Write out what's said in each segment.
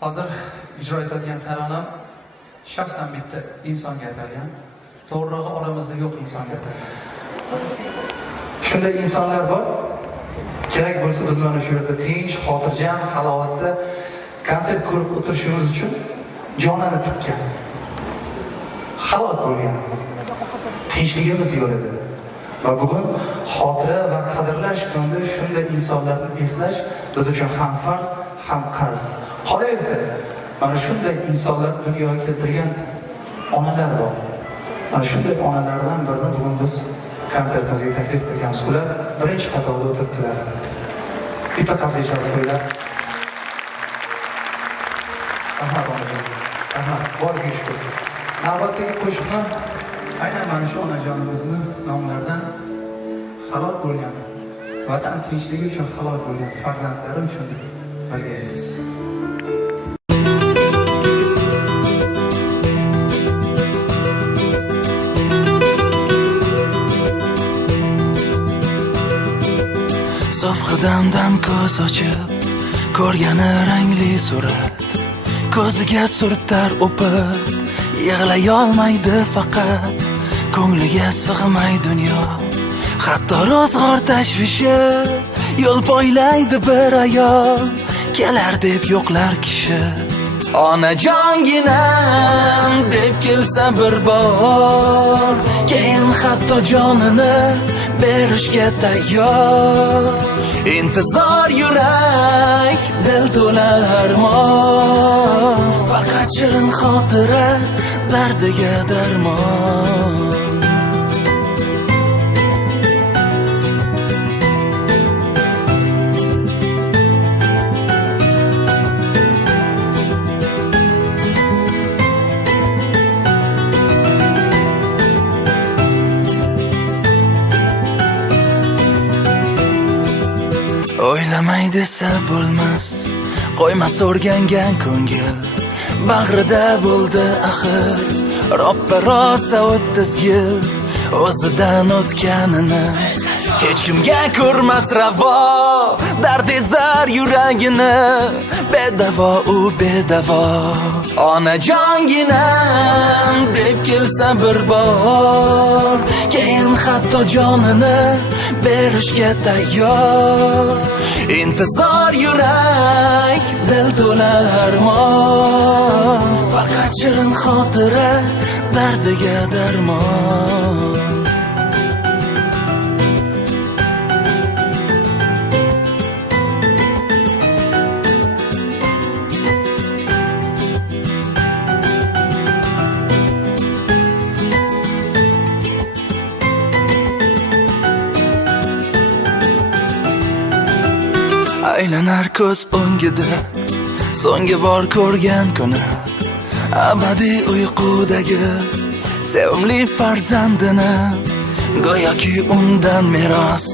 Hozir ijro etadigan taronam shaxsan bitta insonga atalgan. To'g'rirog'i oramizda yo'q insonga atalgan. Shunday insonlar bor. Kerak bo'lsa biz mana shu yerda tinch, xotirjam, halovatda konsert ko'rib o'tirishimiz uchun jonini tikkan. Halol bo'lgan. Tinchligimiz yo'q edi. Va bugun xotira va qadrlash kunida shunday insonlarni eslash biz uchun ham farz, ham qarz. Qolaversa, mana shunday insonlar dunyoga keltirgan onalar bor. Mana shunday onalardan birini bugun biz konsertimizga taklif qilganmiz. Ular birinchi qatorda o'tiribdilar. Bitta qarshi chalib qo'ylar. Rahmat onajon. Rahmat. Boriga shukur. Navbatdagi qo'shiqni aynan mana shu onajonimizni nomlaridan halol bo'lgan, vatan tinchligi uchun halol bo'lgan farzandlari uchun deb bilgaysiz. Sof qadamdan ko'z ochib, ko'rgani rangli surat, ko'ziga surtar o'pib, yig'lay olmaydi faqat, ko'ngliga sig'may dunyo, hatto ro'zg'or tashvishi, yo'l poylaydi bir ayol, kelar deb yo'qlar kishi. Onajonginam deb kelsa bir bor, keyin hatto jonini berishga tayyor. Intizor yurak, dil to'lar armon, faqat shirin xotira dardiga darmon. O'ylamay desa bo'lmas, qo'ymas o'rgangan ko'ngil, bag'rida bo'ldi axir, roppa rosa 30 yil, o'zidan o'tganini hech kimga ko'rmas ravo, dard ezar yuragini, bedavo u bedavo. Onajonginam deb kelsa bir bor, keyin hatto jonini berishga tayyor. Intizor yurak, dil to'lar armon, faqat shirin xotira dardiga darmon. Aylanar ko'z o'ngida so'nggi bor ko'rgan kuni, abadiy uyqudagi sevimli farzandini, go'yoki undan meros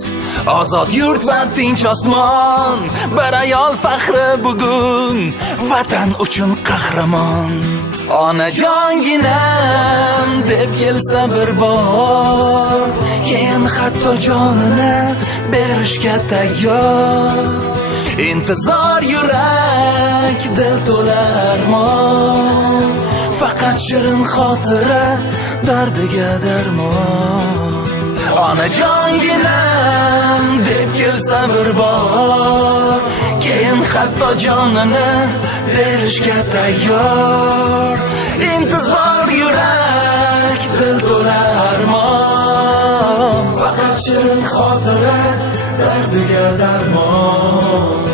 ozod yurt va tinch osmon, bir ayol faxri bugun vatan uchun qahramon. Onajonginam deb kelsa bir bor, keyin hatto jonini berishga tayyor. Intizor yurak, dil to'lar armon, faqat shirin xotira dardiga darmon. Onajonginam deb kelsa bir bor, keyin hatto jonini berishga tayyor. Intizor yurak, dil to'lar armon, faqat shirin xotira dardiga darmon.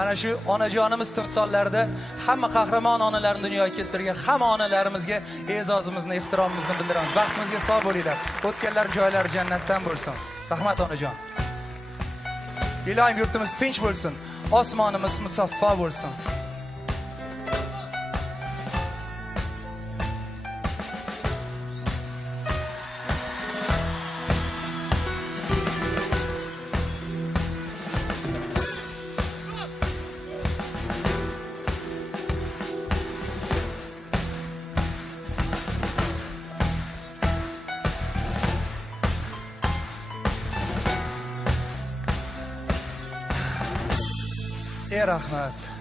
Mana shu onajonimiz timsollarida hamma qahramon onalarni dunyoga keltirgan hamma onalarimizga e'zozimizni, ehtiromimizni bildiramiz. Baxtimizga sog' bo'linglar. O'tganlar joylari jannatdan bo'lsin. Rahmat onajon. Ilohim yurtimiz tinch bo'lsin. Osmonimiz musaffo bo'lsin. Rahmat.